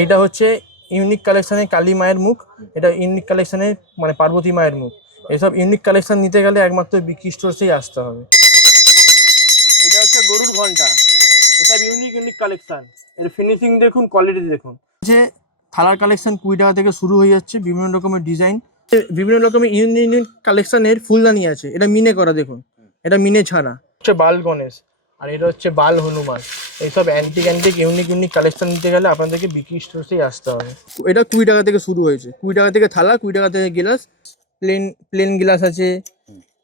এইটা হচ্ছে ইউনিক কালেকশনের কালী মায়ের মুখ। এটা ইউনিক কালেকশনের মানে পার্বতী মায়ের মুখ। এইসব ইউনিক কালেকশন নিতে গেলে একমাত্র বিকি স্টোরসেই আসতে হবে। এটা হচ্ছে গরুর ঘন্টা। এসব ইউনিক ইউনিক কালেকশন। এর ফিনিশিং দেখুন, কোয়ালিটি দেখুন। যে থালার কালেকশন 20 টাকা থেকে শুরু হয়ে যাচ্ছে, বিভিন্ন রকমের ডিজাইন, বিভিন্ন রকমের ইউনিক কালেকশনের ফুলদানি আছে। এটা মিনে করা, দেখুন এটা মিনে ছাড়া। হচ্ছে বাল গণেশ, আর এটা হচ্ছে বাল হনুমান। এইসব অ্যান্টিক ইউনিক ইউনিক কালেকশন নিতে গেলে আপনাদেরকে বিকি স্টোরসেই আসতে হবে। এটা 20 টাকা থেকে শুরু হয়েছে, 20 টাকা থেকে থালা, 20 টাকা থেকে গ্লাস। প্লেন গ্লাস আছে,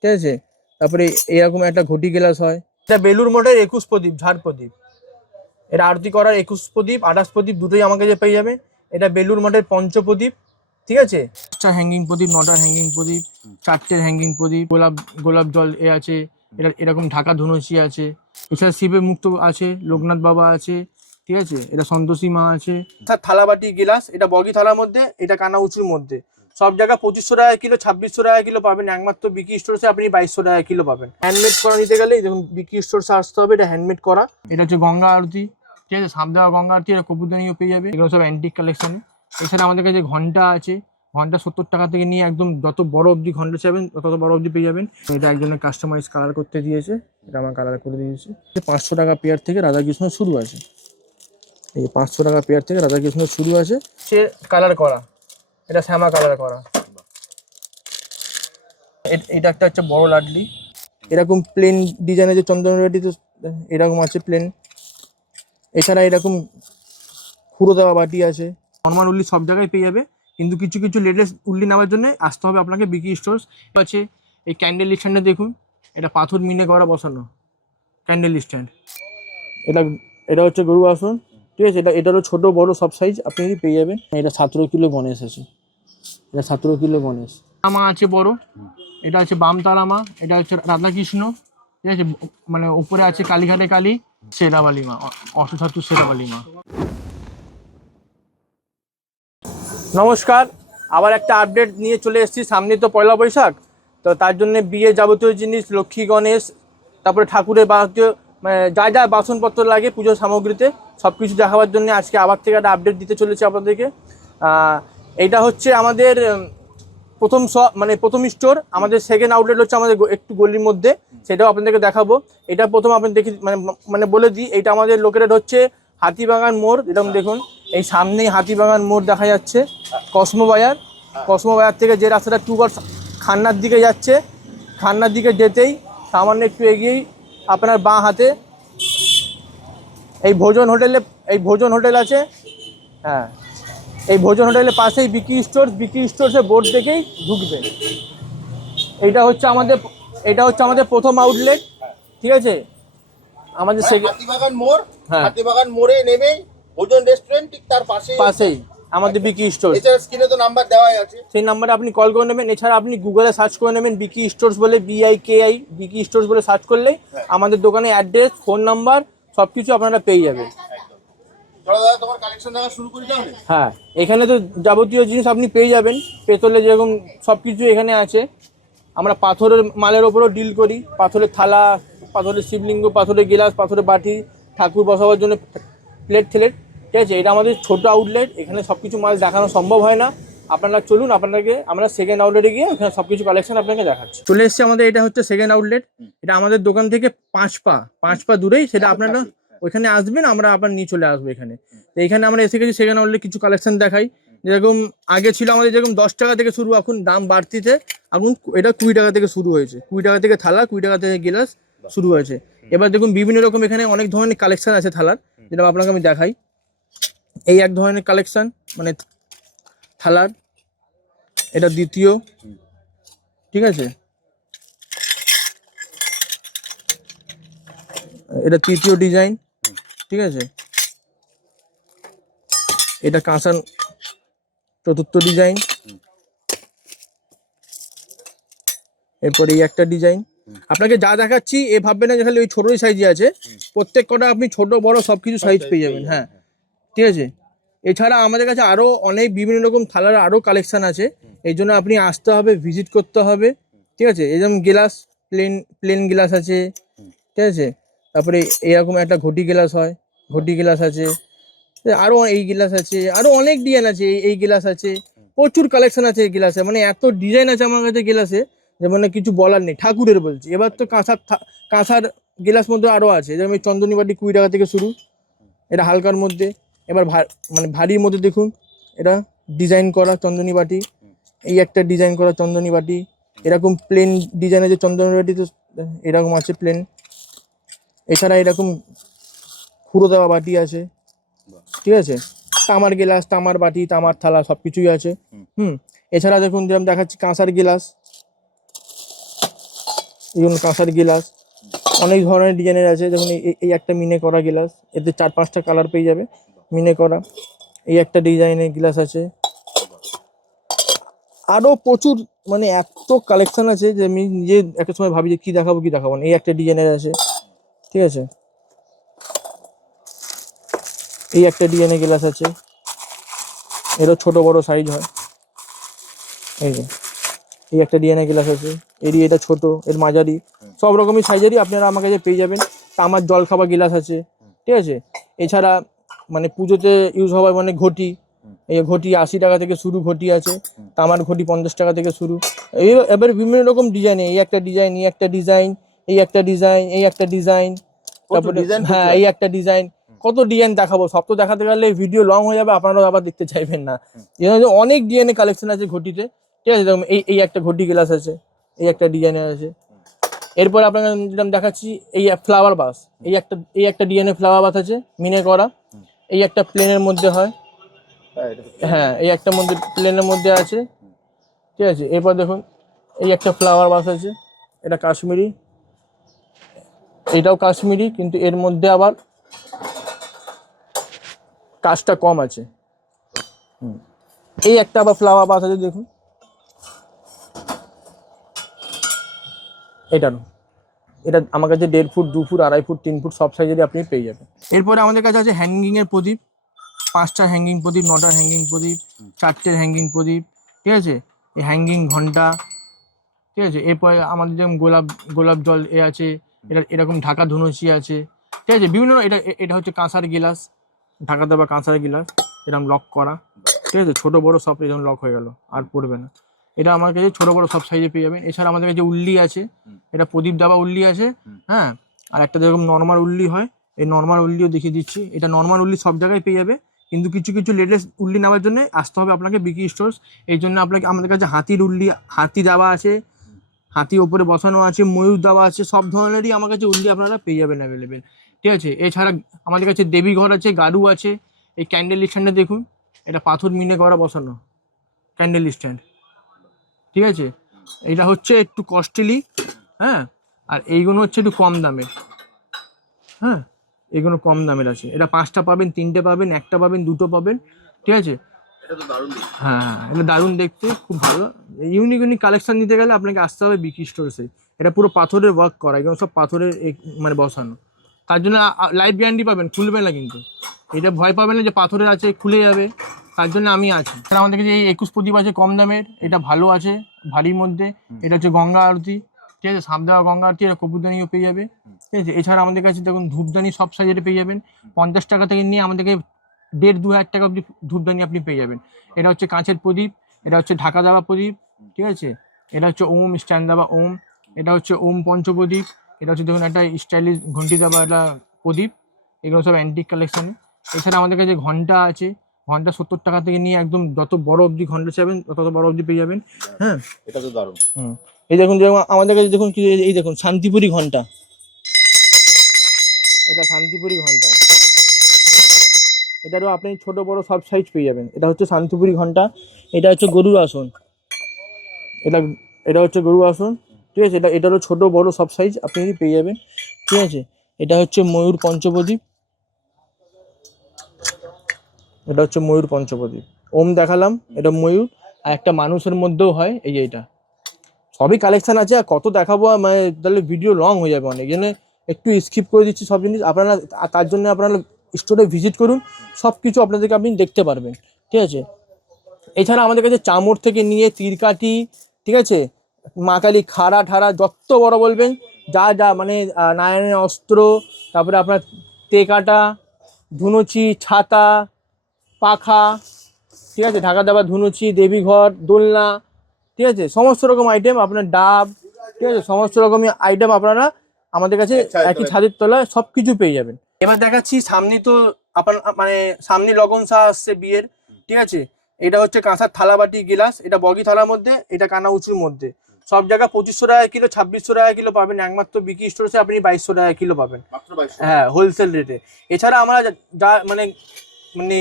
ঠিক আছে। তারপরে এরকম একটা ঘটি গ্লাস হয়। এটা বেলুর মঠের 21 প্রদীপ, ঝাড় প্রদীপ। এটা আরতি করার 21 প্রদীপ, 28 প্রদীপ দুটোই আমার কাছে পেয়ে যাবে। এটা বেলুর মঠের পঞ্চপ্রদীপ, ঠিক আছে। 5টা হ্যাঙ্গিং প্রদীপ, 9টা হ্যাঙ্গিং প্রদীপ, 4টে হ্যাঙ্গিং প্রদীপ, গোলাপ জল আছে। এটা এরকম ঢাকা ধনুচি আছে। এছাড়া শিবের মুক্ত আছে, লোকনাথ বাবা আছে, ঠিক আছে। এটা সন্তোষী মা আছে। থালাবাটি গিলাস, এটা বগি থালার মধ্যে, এটা কানা উঁচুর মধ্যে। সব জায়গায় 2500 টাকা কিলো, 2600 টাকা কিলো পাবেন। একমাত্র বিকি স্টোরসে আপনি 2200 টাকা কিলো পাবেন। হ্যান্ডমেড করা নিতে গেলে দেখুন বিকি স্টোরসে আসতে হবে। এটা হ্যান্ডমেড করা। এটা হচ্ছে গঙ্গা আরতি, ঠিক আছে। সাপ দেওয়া গঙ্গা আরতি, এটা কপুরদানিও পেয়ে যাবে। এগুলো সব অ্যান্টিক কালেকশন। এছাড়া আমাদের কাছে ঘন্টা আছে। ঘন্টা 70 টাকা থেকে নিয়ে একদম যত বড় অবধি ঘন্টা চাইবেন তত বড় অবধি পেয়ে যাবেন। এটা একজনের কাস্টমাইজ কালার করতে দিয়েছে, এটা আমার কালার করে দিয়েছে। 500 টাকা পেয়ার থেকে রাধাকৃষ্ণ শুরু আছে। এই 500 টাকা পেয়ার থেকে রাধাকৃষ্ণ শুরু আছে, সে কালার করা। এটা শ্যামা কালার করা। এটা একটা হচ্ছে বড় লাডলি। এরকম প্লেন ডিজাইনের যে চন্দনরেডি, তো এরকম আছে প্লেন। এছাড়া এরকম খুঁড়ো দেওয়া বাটি আছে। নর্মাল উল্লি সব জায়গায় পেয়ে যাবে, কিন্তু কিছু কিছু লেটেস্ট উল্লি নেওয়ার জন্য আসতে হবে আপনাকে বিকি স্টোরস। আছে এই ক্যান্ডেল স্ট্যান্ডে দেখুন, এটা পাথর মিনে করা বসানো ক্যান্ডেল স্ট্যান্ড। এটা এটা হচ্ছে গরু আসন, ঠিক আছে। এটারও ছোট বড় সব সাইজ আপনি পেয়ে যাবেন। এটা 17 কিলো গণেশ আছে। এটা 17 কিলো গণেশ। আমা আছে বড়, এটা আছে বামতারা মা। এটা হচ্ছে রাধাকৃষ্ণ, ঠিক আছে। মানে উপরে আছে কালীঘাটে কালী, শেরাবালি মা, অষ্টধাতু শেরাবালি মা। নমস্কার, আবার একটা আপডেট নিয়ে চলে এসেছি। সামনে তো পয়লা বৈশাখ, তো তার জন্য বিয়ের যাবতীয় জিনিস, লক্ষ্মী গণেশ, তারপরে ঠাকুরের বাদ্য, মানে যা যা বাসনপত্র লাগে পুজোর সামগ্রীতে, সব কিছু দেখাবার জন্য আজকে আবার থেকে একটা আপডেট দিতে চলেছি আপনাদেরকে। এইটা হচ্ছে আমাদের প্রথম স্টোর। আমাদের সেকেন্ড আউটলেট হচ্ছে আমাদের একটু গলির মধ্যে, সেটাও আপনাদেরকে দেখাবো। এটা প্রথম আপনি দেখি মানে বলে দিই, এটা আমাদের লোকেটেড হচ্ছে হাতিবাগান মোড়। এরকম দেখুন, এই সামনেই হাতিবাগান মোড় দেখা যাচ্ছে। কসমো বাজার থেকে যে রাস্তাটা টুবার খান্নার দিকে যাচ্ছে, খান্নার দিকে যেতেই সামান্য একটু এগিয়েই আপনার বাঁ হাতে এই ভোজন হোটেল আছে। হ্যাঁ, এই ভোজন হোটেলের পাশেই বিকি স্টোরসের বোর্ড দেখেই ঢুকবেন। এটা হচ্ছে আমাদের প্রথম আউটলেট, ঠিক আছে। আমাদের হাতিবাগান মোড়, হ্যাঁ, হাতিবাগান মোড়ে নেমেই ভোজন রেস্টুরেন্ট, ঠিক তার পাশেই আমাদের বিকি স্টোর। এছাড়া স্ক্রিনে তো নাম্বার দেওয়াই আছে, সেই নাম্বারে আপনি কল করে নেবেন। এছাড়া আপনি গুগলে সার্চ করে নেবেন বিকি স্টোরস বলে, BIKI বিকি স্টোরস বলে সার্চ করলেই আমাদের দোকানের অ্যাড্রেস, ফোন নাম্বার সব কিছু আপনারা পেয়ে যাবেন। চলো দাদা, তোমার কালেকশন দেখা শুরু করি তাহলে। হ্যাঁ, এখানে তো যাবতীয় জিনিস আপনি পেয়ে যাবেন। পেতলে যেরকম সব কিছু এখানে আছে। আমরা পাথরের মালের ওপরও ডিল করি। পাথরের থালা, পাথরের শিবলিঙ্গ, পাথরের গিলাস, পাথরের বাটি, ঠাকুর বসাবার জন্য প্লেট, ঠিক আছে। এটা আমাদের ছোট আউটলেট, এখানে সব কিছু মাল দেখানো সম্ভব হয় না। আপনারা চলুন, আমরা সেকেন্ড আউটলেটে গিয়ে ওখানে সব কিছু কালেকশন আপনাকে দেখাচ্ছি। চলে এসছে আমাদের, এটা হচ্ছে সেকেন্ড আউটলেট। এটা আমাদের দোকান থেকে 5 পা দূরেই, সেটা আপনারা ওইখানে আসবেন, আমরা আবার নিয়ে চলে আসবো এখানে। তো এখানে আমরা এসে গেছি সেকেন্ড আউটলেট, কিছু কালেকশন দেখাই। যেরকম আগে ছিল আমাদের যেরকম 10 টাকা থেকে শুরু, এখন দাম বাড়তিতে। এখন এটা 20 টাকা থেকে শুরু হয়েছে। 20 টাকা থেকে থালা, 20 টাকা থেকে গিলাস শুরু হয়েছে। এবার দেখুন বিভিন্ন রকম এখানে অনেক ধরনের কালেকশন আছে থালার, যেটা আপনাকে আমি দেখাই। এই এক ধরনের কালেকশন মানে থালার, এটা দ্বিতীয়, ঠিক আছে। এটা তৃতীয় ডিজাইন, ঠিক আছে। এটা কাঁসান চতুর্থ ডিজাইন। এরপরে এই একটা ডিজাইন। আপনাকে যা দেখাচ্ছি এ ভাববেন না যে খালি ওই ছোটই সাইজে আছে। প্রত্যেক কটা আপনি ছোট বড় সবকিছু সাইজ পেয়ে যাবেন। হ্যাঁ, ঠিক আছে। এছাড়া আমাদের কাছে আরো অনেক বিভিন্ন রকম থালার আরো কালেকশন আছে। এই জন্য আপনি আসতে হবে, ভিজিট করতে হবে, ঠিক আছে। যেমন গ্লাস, প্লেন গ্লাস আছে, ঠিক আছে। তারপরে এরকম একটা ঘটি গ্লাস হয়, ঘটি গ্লাস আছে। আরো এই গ্লাস আছে, আরো অনেক ডিজাইন আছে, এই গ্লাস আছে, প্রচুর কালেকশন আছে এই গ্লাসে, মানে এত ডিজাইন আছে আমার কাছে গ্লাসে যে মানে কিছু বলার নেই, ঠাকুরের বলছি। এবার তো কাঁসার গ্লাস মধ্যে আরো আছে, যেমন এই চন্দনী বাটি 20 টাকা থেকে শুরু, এটা হালকার মধ্যে। এবার মানে ভারীর মধ্যে দেখুন, এটা ডিজাইন করা চন্দনী বাটি, এই একটা ডিজাইন করা চন্দনী বাটি, এরকম প্লেন ডিজাইনের যে চন্দনী বাটি তো এরকম আছে প্লেন। এছাড়া এরকম খুঁড়ো দেওয়া বাটি আছে, ঠিক আছে, তামার গ্লাস, তামার বাটি, তামার থালা সব কিছুই আছে। এছাড়া দেখুন যেরকম দেখাচ্ছি কাঁসার গ্লাস, এইগুলো কাঁসার গ্লাস অনেক ধরনের ডিজাইনের আছে। দেখুন এই একটা মিনে করা গ্লাস, এতে 4-5টা কালার পেয়ে যাবে মিনে করা। এই একটা ডিজাইনের গ্লাস আছে, আরো প্রচুর, মানে এত কালেকশন আছে যে আমি নিজে একটা সময় ভাবি যে কি দেখাবো না। এই একটা ডিজাইনের আছে, ঠিক আছে, এই একটা ডিজাইনের গ্লাস আছে, এরও ছোট বড় সাইজ হয়। এই যে এই একটা ডিজাইনের গ্লাস আছে, এটা ছোট, এর মাঝারি, সব রকমই সাইজেরই আপনারা আমার কাছে পেয়ে যাবেন। তামার জল খাবার গ্লাস আছে, ঠিক আছে। এছাড়া মানে পুজোতে ইউজ হওয়ার মানে ঘটি, এই ঘটি 80 টাকা থেকে শুরু ঘটি আছে, তামার ঘটি 50 টাকা থেকে শুরু। এবার বিভিন্ন রকম ডিজাইন, এই একটা ডিজাইন, এই একটা ডিজাইন, এই একটা ডিজাইন, এই একটা ডিজাইন, তারপরে হ্যাঁ এই একটা ডিজাইন। কত ডিজাইন দেখাবো, সব তো দেখাতে গেলে ভিডিও লং হয়ে যাবে, আপনারাও আবার দেখতে চাইবেন না। অনেক ডিজাইনের কালেকশন আছে ঘটিতে, ঠিক আছে। এই একটা ঘটি গ্লাস আছে, এই একটা ডিজাইনের আছে। এরপর আপনাকে যেটা দেখাচ্ছি, এই ফ্লাওয়ার বাস, এই একটা ডিজাইনের ফ্লাওয়ার বাস আছে মিনে করা, এই একটা প্লেনের মধ্যে হয়, হ্যাঁ এই একটা মধ্যে প্লেনের মধ্যে আছে, ঠিক আছে। এরপর দেখুন এই একটা ফ্লাওয়ার বাস আছে, এটা কাশ্মীরি, এটাও কাশ্মীরি, কিন্তু এর মধ্যে আবার কাজটা কম আছে। এই একটা আবার ফ্লাওয়ার বাস আছে, দেখুন এটা আমার কাছে 1.5 ফুট, 2 ফুট, 2.5 ফুট, 3 ফুট সব সাইজেরই আপনি পেয়ে যাবেন। এরপরে আমাদের কাছে আছে হ্যাঙ্গিং এর প্রদীপ, 5টা হ্যাঙ্গিং প্রদীপ, 9টা হ্যাঙ্গিং প্রদীপ, 4টে হ্যাঙ্গিং প্রদীপ, ঠিক আছে। এই হ্যাঙ্গিং ঘন্টা, ঠিক আছে। এরপরে আমাদের যেমন গোলাপ জল আছে, এটা এরকম ঢাকা ধনুচি আছে, ঠিক আছে। বিভিন্ন এটা হচ্ছে কাঁসার গিলাস, ঢাকা দেওয়া কাঁসার গিলাস, এরকম লক করা, ঠিক আছে। ছোট বড় সব এরকম লক হয়ে গেল, আর পড়বে না। এটা আমার কাছে ছোট বড় সব সাইজে পেয়ে যাবেন। এছাড়া আমাদের কাছে উল্লি আছে, এটা প্রদীপ দেওয়া উল্লি আছে, হ্যাঁ। আর একটা যেরকম নর্মাল উল্লি হয়, এই নর্মাল উল্লিও দেখিয়ে দিচ্ছি। এটা নর্মাল উল্লি সব জায়গায় পেয়ে যাবে, কিন্তু কিছু কিছু লেটেস্ট উল্লি নেওয়ার জন্য আসতে হবে আপনাকে বিকি স্টোর্স। এই জন্য আপনাকে আমাদের কাছে হাতির উল্লি, হাতি দেওয়া আছে, হাতি ওপরে বসানো আছে, ময়ূর দেওয়া আছে, সব ধরনেরই আমার কাছে উল্লি আপনারা পেয়ে যাবেন অ্যাভেলেবেল, ঠিক আছে। এছাড়া আমাদের কাছে দেবী ঘর আছে, গাড়ু আছে। এই ক্যান্ডেল স্ট্যান্ডে দেখুন, এটা পাথর মিনে করা বসানো ক্যান্ডেল স্ট্যান্ড, ঠিক আছে। এটা হচ্ছে একটু কস্টলি, হ্যাঁ। আর এইগুলো হচ্ছে একটু কম দামের, হ্যাঁ, এইগুলো কম দামের আছে। এটা 5টা পাবেন, 3টে পাবেন, 1টা পাবেন, 2টো পাবেন, ঠিক আছে। হ্যাঁ হ্যাঁ, এটা দারুণ দেখতে, খুব ভালো। ইউনিক কালেকশন নিতে গেলে আপনাকে আসতে হবে বিকি স্টোরসে। এটা পুরো পাথরের ওয়ার্ক করা, এগুলো সব পাথরের মানে বসানো, তার জন্য লাইফ গ্যারান্টি পাবেন, খুলবে না কিন্তু। এটা ভয় পাবেন না যে পাথরের আছে খুলে যাবে, তার জন্য আমি আছি। আমাদের কাছে এই 21 প্রদীপ আছে কম দামের, এটা ভালো আছে ভারীর মধ্যে। এটা হচ্ছে গঙ্গা আরতি, ঠিক আছে, সাপ দেওয়া গঙ্গা আরতি, এটা কপুরদানিও পেয়ে যাবে, ঠিক আছে। এছাড়া আমাদের কাছে দেখুন ধূপদানি সব সাইজের পেয়ে যাবেন, 50 টাকা থেকে নিয়ে আমাদেরকে 1.5-2 হাজার টাকা অব্দি ধূপদানি আপনি পেয়ে যাবেন। এটা হচ্ছে কাঁচের প্রদীপ, এটা হচ্ছে ঢাকা দেওয়া প্রদীপ, ঠিক আছে। এটা হচ্ছে ওম স্ট্যান্ড দেওয়া ওম, এটা হচ্ছে ওম পঞ্চপ্রদীপ, এটা হচ্ছে দেখুন একটা স্টাইলিশ ঘন্টি দেওয়া একটা প্রদীপ, এগুলো সব অ্যান্টিক কালেকশানে। এছাড়া আমাদের কাছে ঘন্টা আছে, ঘন্টা 70 টাকা থেকে নিয়ে একদম যত বড় অবধি ঘন্টা চাইবেন তত বড় অবধি পেয়ে যাবেন, হ্যাঁ। এটা তো দারুণ। এই দেখুন আমাদের কাছে দেখুন কি, এই দেখুন শান্তিপুরি ঘন্টা, এটা শান্তিপুরি ঘন্টা, এটারও আপনি ছোট বড় সব সাইজ পেয়ে যাবেন। এটা হচ্ছে শান্তিপুরি ঘন্টা, এটা হচ্ছে গরুর আসন, এটা হচ্ছে গরুর আসন, ঠিক আছে। এটারও ছোট বড় সব সাইজ আপনি পেয়ে যাবেন, ঠিক আছে। এটা হচ্ছে ময়ূর পঞ্চপ্রদীপ, এটা হচ্ছে ময়ূর পঞ্চপ্রদীপ, ওম দেখালাম, এটা ময়ূর। আর একটা মানুষের মধ্যেও হয়, এই যে এটা, সবই কালেকশন আছে। আর কত দেখাবো, মানে তাহলে ভিডিও লং হয়ে যাবে অনেক, জন্য একটু স্কিপ করে দিচ্ছি সব জিনিস। আপনারা তার জন্য আপনারা স্টোরে ভিজিট করুন, সব কিছু আপনাদেরকে আপনি দেখতে পারবেন, ঠিক আছে। এছাড়া আমাদের কাছে চামড় থেকে নিয়ে তীরকাঠি, ঠিক আছে, মা কালী খাড়া ঠাড়া যত বড় বলবেন, যা যা মানে নারায়ণের অস্ত্র, তারপরে আপনার তেকাটা, ধুনুচি, ছাতা, পাখা, ঠিক আছে, ঢাকা দেওয়া ধুনুচি, দেবীঘর, দোলনা, ঠিক আছে, সমস্ত রকম আইটেম, আপনার ডাব, ঠিক আছে, সমস্ত রকমই আইটেম আপনারা আমাদের কাছে একই ছাদের তলায় সব কিছু পেয়ে যাবেন। এবার দেখাচ্ছি সামনে তো আপনার মানে সামনে লগন শাহ আসছে বিয়ের, ঠিক আছে। এটা হচ্ছে কাঁসার থালা বাটি গিলাস, এটা বগি থালার মধ্যে, এটা কানা উঁচুর মধ্যে। সব জায়গায় 2500 টাকা কিলো, 2600 টাকা কিলো পাবেন, একমাত্র বিকি স্টোরসে আপনি 2200 টাকা কিলো পাবেন, হ্যাঁ, হোলসেল রেটে। এছাড়া আমরা যা মানে মানে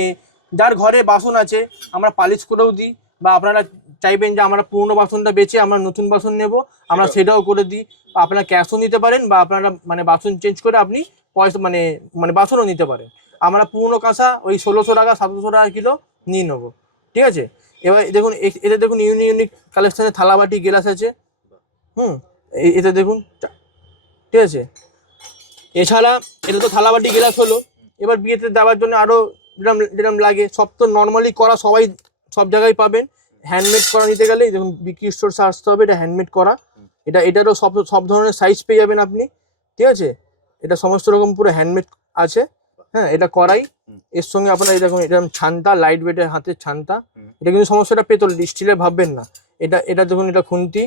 যার ঘরে বাসন আছে আমরা পালিশ করেও দিই, বা আপনারা চাইবেন যে আমরা পুরনো বাসনটা বেচে আমরা নতুন বাসন নেব, আমরা সেটাও করে দিই। আপনারা ক্যাশও নিতে পারেন, বা আপনারা মানে বাসন চেঞ্জ করে আপনি পয়সা মানে মানে বাসনও নিতে পারেন। আমরা পুরনো কাঁসা ওই 1600 টাকা 1700 টাকা কিলো নিয়ে নেবো, ঠিক আছে। এবার দেখুন এতে দেখুন ইউনিক কালেকশনের থালাবাটি গ্লাস আছে, এতে দেখুন, ঠিক আছে। এছাড়া এটা তো থালাবাটি গ্লাস হলো। এবার বিয়েতে দেওয়ার জন্য আরও যেরকম লাগে, সব তো নর্মালি করা সবাই সব জায়গায় পাবেন। হ্যান্ডমেড করা নিতে গেলে দেখুন বিকি স্টোরসে আসতে হবে, এটা হ্যান্ডমেড করা। এটারও সব ধরনের সাইজ পেয়ে যাবেন আপনি, ঠিক আছে। এটা সমস্ত রকম পুরো হ্যান্ডমেড আছে, হ্যাঁ। এটা করাই, এর সঙ্গে আপনার এই দেখুন, এটা ছান্তা, লাইট ওয়েটের হাতের ছান্তা। এটা কিন্তু সমস্যাটা পেতল, স্টিলের ভাববেন না। এটা দেখুন, এটা খুন্তি,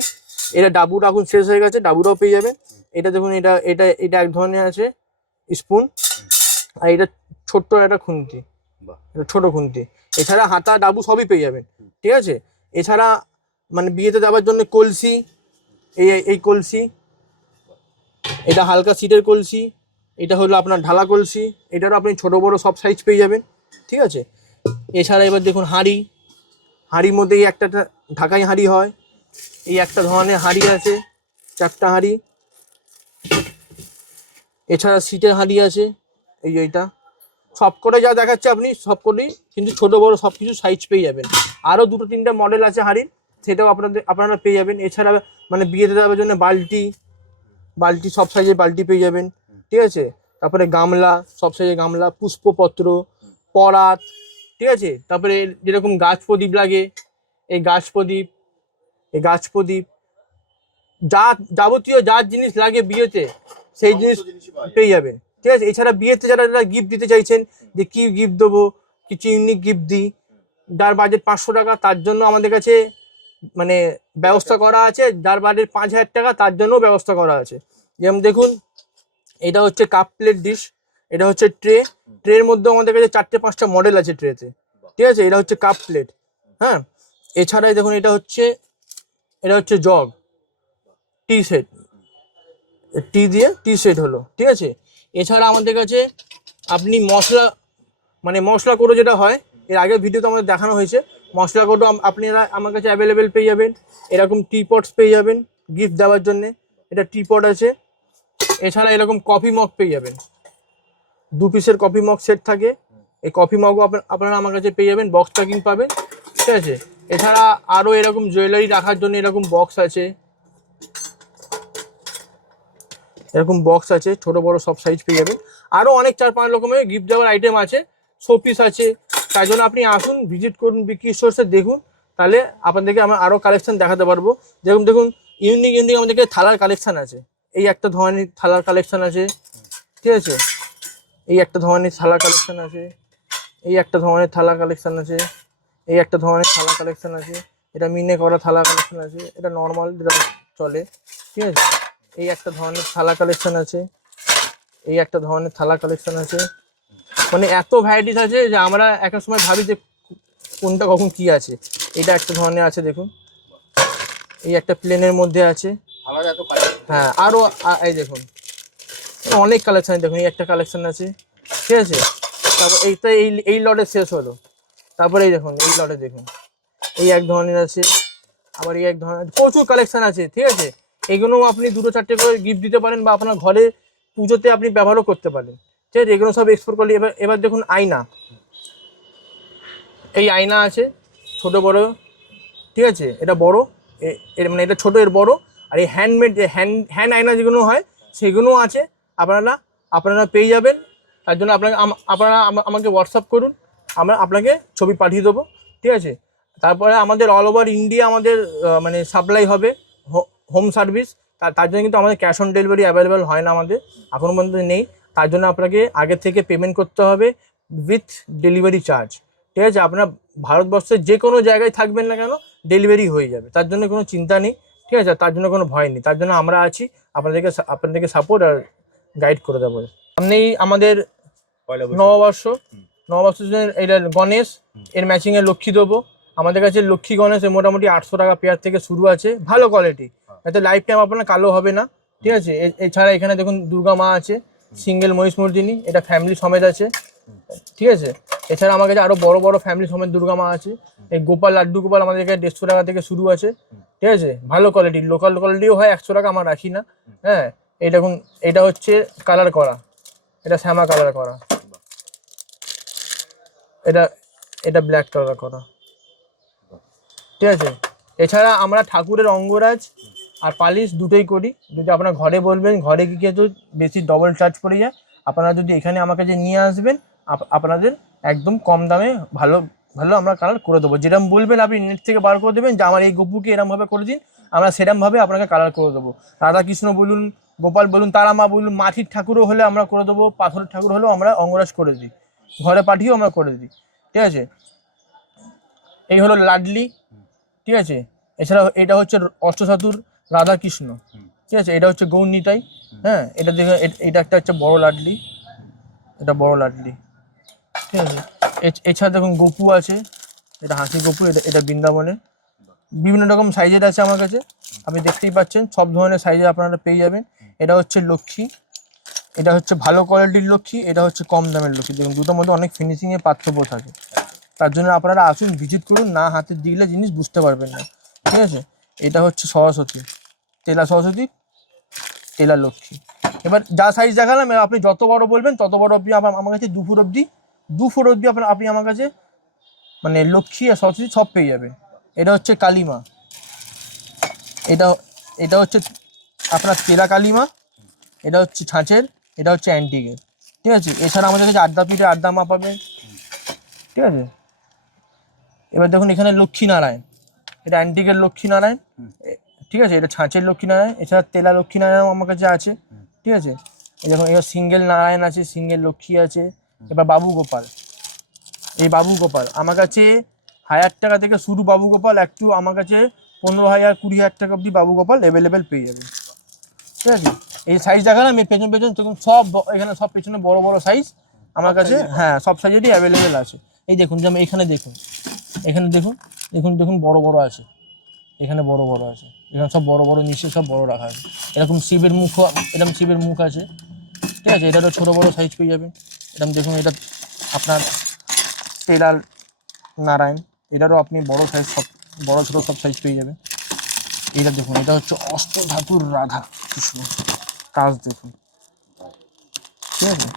এটা ডাবুটা এখন শেষ হয়ে গেছে, ডাবুটাও পেয়ে যাবেন। এটা দেখুন, এটা এটা এটা এক ধরনের আছে স্পুন, আর এটা ছোট্ট একটা খুন্তি, এটা ছোট খুন্তি। এছাড়া হাতা, ডাবু সবই পেয়ে যাবেন, ঠিক আছে। এছাড়া মানে বিয়েতে দেওয়ার জন্য কলসি, এই কলসি, এটা হালকা সিটের কলসি, এটা হলো আপনার ঢালা কলসি, এটারও আপনি ছোট বড় সব সাইজ পেয়ে যাবেন, ঠিক আছে। এছাড়া এবার দেখুন হাঁড়ির মধ্যে এই একটা ঢাকাই হাঁড়ি হয়, এই একটা ধরনের হাঁড়ি আছে, 4টা হাঁড়ি। এছাড়া সিটের হাঁড়ি আছে, এইটা সব করে যা দেখাচ্ছে আপনি সব করেই কিন্তু ছোট বড় সব কিছু সাইজ পেয়ে যাবেন। আরও 2-3টা মডেল আছে হাঁড়ির, সেটাও আপনারা পেয়ে যাবেন। এছাড়া মানে বিয়েতে দেওয়ার জন্য বালতি সব সাইজের বালতি পেয়ে যাবেন, ঠিক আছে। তারপরে গামলা, সব সাইজের গামলা, পুষ্পপত্র, পরাত, ঠিক আছে। তারপরে যেরকম গাছ প্রদীপ লাগে, এই গাছ প্রদীপ যাবতীয় যা জিনিস লাগে বিয়েতে সেই জিনিস পেয়ে যাবেন, ঠিক আছে। এছাড়া বিয়েতে যারা গিফট দিতে চাইছেন যে কি গিফট দেবো, কিছু ইউনিক গিফট দিই, যার বাজেট 500 টাকা তার জন্য আমাদের কাছে মানে ব্যবস্থা করা আছে, যার বাজেট 5000 টাকা তার জন্য ব্যবস্থা করা আছে। যেমন দেখুন, এটা হচ্ছে কাপ প্লেট ডিশ, এটা হচ্ছে ট্রের মধ্যে আমাদের কাছে 4-5টা মডেল আছে ট্রেতে, ঠিক আছে। এটা হচ্ছে কাপ প্লেট, হ্যাঁ। এছাড়াই দেখুন, এটা হচ্ছে জগ, টি সেট, টি সেট হলো, ঠিক আছে। এছাড়া আমাদের কাছে আপনি মশলা কোটো যেটা হয়, এর আগের ভিডিওতে আমাদের দেখানো হয়েছে, মশলা কোটো আপনারা আমার কাছে অ্যাভেলেবেল পেয়ে যাবেন। এরকম টি পটস পেয়ে যাবেন গিফট দেওয়ার জন্যে, এটা টি পট আছে। এছাড়া এরকম কফি মগ পেয়ে যাবেন, 2 পিসের কফি মগ সেট থাকে, এই কফি মগও আপনারা আমার কাছে পেয়ে যাবেন, বক্স প্যাকিং পাবেন, ঠিক আছে। এছাড়া আরও এরকম জুয়েলারি রাখার জন্য এরকম বক্স আছে, ছোট বড় সব সাইজ পেয়ে যাবেন। আরও অনেক 4-5 রকমের গিফট দেওয়ার আইটেম আছে, শোপিস আছে। তাই জন্য আপনি আসুন, ভিজিট করুন বিকি স্টোরসে, দেখুন, তাহলে আপনাদেরকে আমরা আরও কালেকশন দেখাতে পারবো। যেরকম দেখুন, ইউনিক আমাদেরকে থালার কালেকশন আছে, এই একটা ধরনের থালার কালেকশন আছে, ঠিক আছে। এই একটা ধরনের থালা কালেকশন আছে, এই একটা ধরনের থালা কালেকশন আছে, এই একটা ধরনের থালা কালেকশন আছে, এটা মিনে করা থালা কালেকশন আছে, এটা নর্মাল যেটা চলে, ঠিক আছে। এই একটা ধরনের থালা কালেকশন আছে, এই একটা ধরনের থালা কালেকশন আছে, মানে এত ভ্যারাইটিস আছে যে আমরা একটা সময় ভাবি যে কোনটা কখন কি আছে। এটা একটা ধরনের আছে দেখুন, এই একটা প্লেনের মধ্যে আছে, হ্যাঁ। আরও এই দেখুন অনেক কালেকশন, দেখুন এই একটা কালেকশন আছে, ঠিক আছে। তারপর এইটা এই লটে শেষ হলো, তারপরে এই দেখুন এই লটে দেখুন এই এক ধরনের আছে, আবার এই এক ধরনের, প্রচুর কালেকশন আছে, ঠিক আছে। এগুলো আপনি 2-4টে করে গিফট দিতে পারেন, বা আপনার ঘরে পুজোতে আপনি ব্যবহারও করতে পারেন, ঠিক আছে। এগুলো সব এক্সপোর্ট করলে এবার দেখুন আয়না, এই আয়না আছে ছোট বড়, ঠিক আছে। এটা বড়, মানে এটা ছোট, এর বড়। আর এই হ্যান্ডমেড যে হ্যান্ড আয়না যেগুলো হয় সেগুলোও আছে, আপনারা পেয়ে যাবেন। তার জন্য আপনারা আমাকে হোয়াটসঅ্যাপ করুন, আমরা আপনাকে ছবি পাঠিয়ে দেবো, ঠিক আছে। তারপরে আমাদের অল ওভার ইন্ডিয়া আমাদের মানে সাপ্লাই হবে, হোম সার্ভিস। তার জন্য কিন্তু আমাদের ক্যাশ অন ডেলিভারি অ্যাভেলেবেল হয় না, আমাদের এখনও পর্যন্ত নেই। তার জন্য আপনাকে আগে থেকে পেমেন্ট করতে হবে, উইথ ডেলিভারি চার্জ। ঠিক আছে, আপনার ভারতবর্ষের যে কোনো জায়গায় থাকবেন না কেন ডেলিভারি হয়ে যাবে, তার জন্য কোনো চিন্তা নেই। ঠিক আছে, তার জন্য কোনো ভয় নেই, তার জন্য আমরা আছি, আপনাদেরকে সাপোর্ট আর গাইড করে দেবো। সামনেই আমাদের নববর্ষ, নববর্ষের জন্য এটা গণেশ, এর ম্যাচিংয়ে লক্ষ্মী দেবো। আমাদের কাছে লক্ষ্মী গণেশ মোটামুটি 800 টাকা পেয়ার থেকে শুরু আছে, ভালো কোয়ালিটি, যাতে লাইফ টাইম আপনার কালো হবে না। ঠিক আছে, এছাড়া এখানে দেখুন দুর্গা মা আছে, সিঙ্গেল মহিষমর্দিনী, এটা ফ্যামিলি সমেত আছে। ঠিক আছে, এছাড়া আমার কাছে আরো বড় বড় ফ্যামিলি সমেত দুর্গা মা আছে। এই গোপাল, লাড্ডু গোপাল আমাদের কাছে 150 টাকা থেকে শুরু আছে। ঠিক আছে, ভালো কোয়ালিটি, লোকাল কোয়ালিটিও হয়, 100 টাকা আমার রাখি না। হ্যাঁ, এই দেখুন, এটা হচ্ছে কালার করা, এটা শ্যামা কালার করা, এটা এটা ব্ল্যাক কালার করা। ঠিক আছে, এছাড়া আমরা ঠাকুরের অঙ্গরাজ আর পালিশ দুটোই করি। যদি আপনার ঘরে বলবেন, ঘরে গিয়ে তো বেশি ডবল চার্জ পড়ে যায়, আপনারা যদি এখানে আমার কাছে নিয়ে আসবেন, আপনাদের একদম কম দামে ভালো ভালো আমরা কালার করে দেবো। যেরকম বলবেন আপনি নেট থেকে বার করে দেবেন যে আমার এই গপুকে এরমভাবে করে দিন, আমরা সেরমভাবে আপনাকে কালার করে দেবো। রাধাকৃষ্ণ বলুন, গোপাল বলুন, তারা মা বলুন, মাটির ঠাকুরও হলে আমরা করে দেবো, পাথরের ঠাকুর হলেও আমরা অঙ্গরাজ করে দিই, ঘরে পাঠিয়েও আমরা করে দিই। ঠিক আছে, এই হলো লাডলি। ঠিক আছে, এছাড়া এটা হচ্ছে অষ্টধাতুর রাধাকৃষ্ণ। ঠিক আছে, এটা হচ্ছে গৌর নিতাই। হ্যাঁ, এটা দেখে এটা একটা হচ্ছে বড় লাডলি, এটা বড় লাডলি। ঠিক আছে, এছাড়া দেখুন গোপু আছে, এটা হাসি গোপু, এটা বৃন্দাবনে বিভিন্ন রকম সাইজের আছে আমার কাছে, আপনি দেখতেই পাচ্ছেন, সব ধরনের সাইজে আপনারা পেয়ে যাবেন। এটা হচ্ছে লক্ষ্মী, এটা হচ্ছে ভালো কোয়ালিটির লক্ষ্মী, এটা হচ্ছে কম দামের লক্ষ্মী। দেখুন দুটোর মধ্যে অনেক ফিনিশিংয়ের পার্থক্য থাকে, তার জন্য আপনারা আসুন, ভিজিট করুন, না হাতে দিলে জিনিস বুঝতে পারবেন না। ঠিক আছে, এটা হচ্ছে সরস্বতী, তেলা সরস্বতী, তেলা লক্ষ্মী। এবার যা সাইজ দেখালাম, আপনি যত বড় বলবেন তত বড় আপনি আমার কাছে 2 ফুট অবধি আপনি আমার কাছে মানে লক্ষ্মী আর সরস্বতী সব পেয়ে যাবেন। এটা হচ্ছে কালিমা, এটা হচ্ছে আপনার তেলা কালিমা, এটা হচ্ছে ছাঁচের, এটা হচ্ছে অ্যান্টিকের। ঠিক আছে, এছাড়া আমাদের কাছে আড্ডা পিঠে আড্ডা মা পাবেন। ঠিক আছে, এবার দেখুন এখানে লক্ষ্মীনারায়ণ, এটা অ্যান্টিকের লক্ষ্মীনারায়ণ। ঠিক আছে, এটা ছাঁচের লক্ষ্মীনারায়ণ, এছাড়া তেলা লক্ষ্মীনারায়ণ আমার কাছে আছে। ঠিক আছে, এই দেখুন এবার সিঙ্গেল নারায়ণ আছে, সিঙ্গেল লক্ষ্মী আছে। এবার বাবু গোপাল, এই বাবু গোপাল আমার কাছে 1000 টাকা থেকে শুরু, বাবু গোপাল একটু আমার কাছে 15,000 20,000 টাকা অবধি বাবু গোপাল অ্যাভেলেবেল পেয়ে যাবেন। ঠিক আছে, এই সাইজ দেখালাম, এই পেছন তখন সব এখানে সব পেছনে বড় বড় সাইজ আমার কাছে, হ্যাঁ সব সাইজেরই অ্যাভেলেবেল আছে। এই দেখুন, যেমন এখানে দেখুন, দেখুন বড় বড় আছে, এখানে বড় বড় আছে, এখানে সব বড় বড়, নিচে সব বড় রাখা আছে। এরকম শিবের মুখ আছে। ঠিক আছে, এটারও ছোটো বড় সাইজ পেয়ে যাবেন। এরকম দেখুন, এটা আপনার তেলাল নারায়ণ, এটারও আপনি বড় সাইজ, সব বড় ছোটো সব সাইজ পেয়ে যাবেন। এটা দেখুন, এটা হচ্ছে অষ্টধাতুর রাধা কৃষ্ণ, কাজ দেখুন। ঠিক আছে,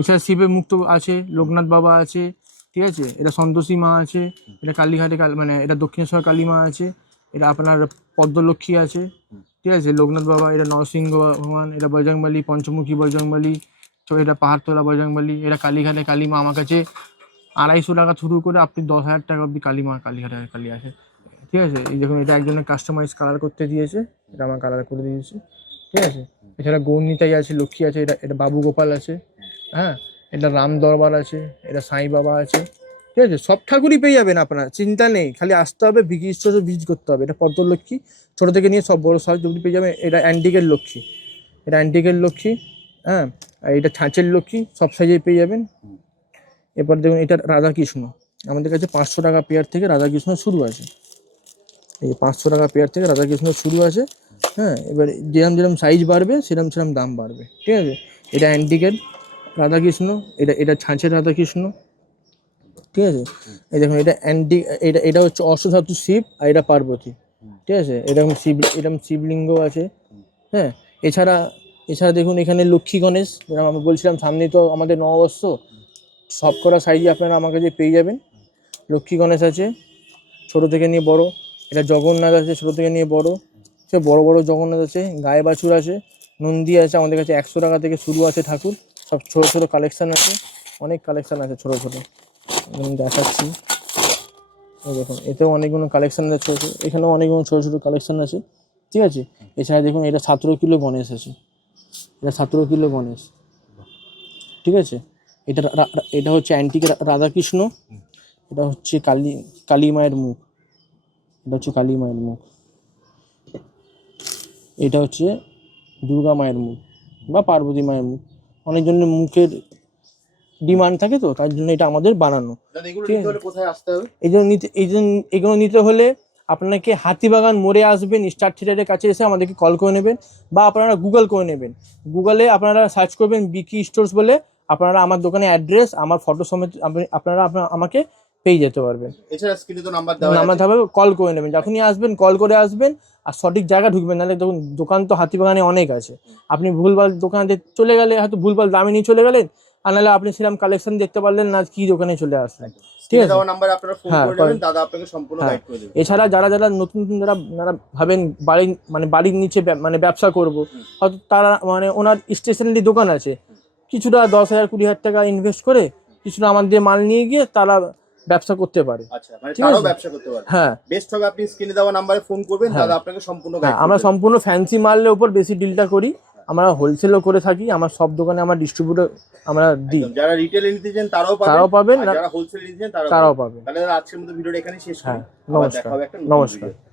এছাড়া শিবের মুক্ত আছে, লোকনাথ বাবা আছে। ঠিক আছে, এটা সন্তোষী মা আছে, এটা কালীঘাটে মানে এটা দক্ষিণেশ্বর কালী মা আছে, এটা আপনার পদ্মলক্ষ্মী আছে। ঠিক আছে, লোকনাথ বাবা, এটা নরসিংহ ভগবান, এটা বজরংবলী, পঞ্চমুখী বজরংবলী, তো এটা পাহাড়তলা বজরংবলী। এটা কালীঘাটে কালী মা, আমার কাছে 250 টাকা শুরু করে আপনি 10,000 টাকা অবধি কালী মা, কালীঘাটে কালী আছে। ঠিক আছে, এই দেখুন, এটা একজনের কাস্টমাইজ কালার করতে দিয়েছে, এটা আমার কালার করে দিয়েছে। ঠিক আছে, এছাড়া গৌরনিতাই আছে, লক্ষ্মী আছে, এটা বাবু গোপাল আছে। হ্যাঁ, এটা রাম দরবার আছে, এটা সাই বাবা আছে। ঠিক আছে, সব ঠাকুরই পেয়ে যাবেন, আপনার চিন্তা নেই, খালি আসতে হবে, ভিজিট করতে হবে। এটা পদ্মলক্ষ্মী, ছোটো থেকে নিয়ে সব বড় সাইজ অবধি পেয়ে যাবেন। এটা অ্যান্টিকের লক্ষ্মী, হ্যাঁ, আর এটা ছাঁচের লক্ষ্মী, সব সাইজেই পেয়ে যাবেন। এবার দেখুন, এটা রাধাকৃষ্ণ, আমাদের কাছে 500 টাকা পেয়ার থেকে রাধাকৃষ্ণ শুরু আছে। এই 500 টাকা পেয়ার থেকে রাধাকৃষ্ণ শুরু আছে। হ্যাঁ, এবার যেরম সাইজ বাড়বে সেরম দাম বাড়বে। ঠিক আছে, এটা অ্যান্টিকের রাধাকৃষ্ণ, এটা ছাঁচের রাধাকৃষ্ণ। ঠিক আছে, এই দেখুন, এটা এটা হচ্ছে অষ্টধাতু শিব, আর এটা পার্বতী। ঠিক আছে, এরকম শিবলিঙ্গ আছে। হ্যাঁ, এছাড়া দেখুন এখানে লক্ষ্মী গণেশ, যেরকম আমি বলছিলাম, সামনে তো আমাদের নববর্ষ, সব করা সাইজে আপনারা আমার কাছে পেয়ে যাবেন। লক্ষ্মী গণেশ আছে ছোটো থেকে নিয়ে বড়, এটা জগন্নাথ আছে ছোটো থেকে নিয়ে বড়, সে বড় বড় জগন্নাথ আছে, গায়ে বাছুর আছে, নন্দী আছে। আমাদের কাছে 100 টাকা থেকে শুরু আছে ঠাকুর, সব ছোটো ছোটো কালেকশান আছে, অনেক কালেকশান আছে ছোটো ছোটো, দেখাচ্ছি। এই দেখুন, এতেও অনেকগুলো কালেকশান আছে ছোটো, এখানেও অনেকগুলো ছোটো ছোটো কালেকশান আছে। ঠিক আছে, এছাড়া দেখুন, এটা 17 কিলো গণেশ আছে, এটা 17 কিলো গণেশ। ঠিক আছে। এটা হচ্ছে অ্যান্টিক রাধাকৃষ্ণ, এটা হচ্ছে কালী মায়ের মুখ, এটা হচ্ছে কালী মায়ের মুখ, এটা হচ্ছে দুর্গা মায়ের মুখ বা পার্বতী মায়ের মুখ। অনেকজনের মুখের ডিমান্ড থাকে, তো তার জন্য এটা আমাদের বানানো। দাদা এগুলো ঠিক নিতে আছে। হলে কোথায় আসতে হবে? এগুলো নিতে হলে আপনাকে হাতিবাগান মোড়ে আসবেন, স্টার থিয়েটারের কাছে এসে আমাদেরকে কল করে নেবেন, বা আপনারা গুগল করে নেবেন। গুগলে আপনারা সার্চ করবেন বিকি স্টোর্স বলে, আপনারা আমার দোকানের অ্যাড্রেস, আমার ফটো সমেত আপনারা আমাকে পেয়ে যেতে পারবেন। এছাড়া স্ক্রিনে তো নাম্বার দেওয়া নাম্বার আছে। থাকবে, কল করে নেবেন। যখনই আসবেন কল করে আসবেন, আর সঠিক জায়গা ঢুকবেন, নাহলে দেখুন দোকান তো হাতিবাগানে অনেক আছে, আপনি ভুলভাল দোকানে চলে গেলে হয়তো ভুলভাল দামে নিয়ে চলে গেলেন, আর নাহলে আপনি সেরকম কালেকশন দেখতে পারলেন না, কি দোকানে চলে আসলেন। ঠিক স্ক্রিনে আছে। দেওয়া নাম্বারে আপনারা ফোন হ্যাঁ, করে নেবেন, দাদা আপনাকে সম্পূর্ণ হ্যাঁ। গাইড করে দেবে। এছাড়া যারা নতুন যারা ভাবেন বাড়ির নিচে ব্যবসা করব, হয়তো তারা ওনার স্টেশনারি দোকান আছে, কিছুটা 10,000 20,000 টাকা ইনভেস্ট করে কিছুটা আমার দিয়ে মাল নিয়ে গিয়ে তারা ব্যবসা করতে পারে। আচ্ছা, মানে ঠিক তারাও আছে। ব্যবসা করতে পারবে। হ্যাঁ, বেস্ট হবে আপনি স্ক্রিনে দেওয়া নাম্বারে ফোন করবেন, হ্যাঁ। দাদা আপনাকে সম্পূর্ণ হ্যাঁ, গাইড আমরা করবে। সম্পূর্ণ ফ্যান্সি মালের উপর বেশি ডিলটা করি, আমরা হোলসেলও করে থাকি, আমার সব দোকানে আমার ডিস্ট্রিবিউটর আমরা দিই। যারা রিটেলে নিতে চান তারাও তারাও পাবেন, আর যারা হোলসেল নিতে চান তারাও তারাও পাবেন। তাহলে দাদা আজকের মতো ভিডিওটা এখানেই শেষ করি। হ্যাঁ, আবার নমস্কার। দেখা হবে একটা নতুন নমস্কার। ভিডিও।